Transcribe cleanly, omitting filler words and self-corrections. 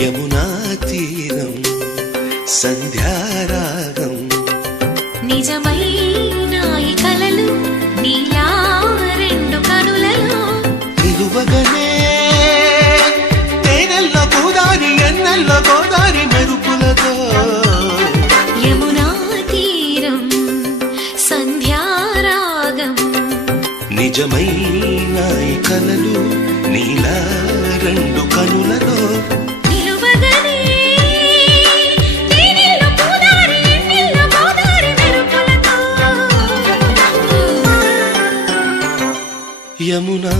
యమునా తీరం సంధ్యారాగం నిజమైన ఈ కలలు నీలా రెండు కనులలో నిలువగనే తేనెల్లో గోదారి ఎన్నెల్లో గోదారి మెరుపులతో యమునా తీరం సంధ్యారాగం నిజమైన ఈ కలలు నీలా రెండు కనులలో యమునా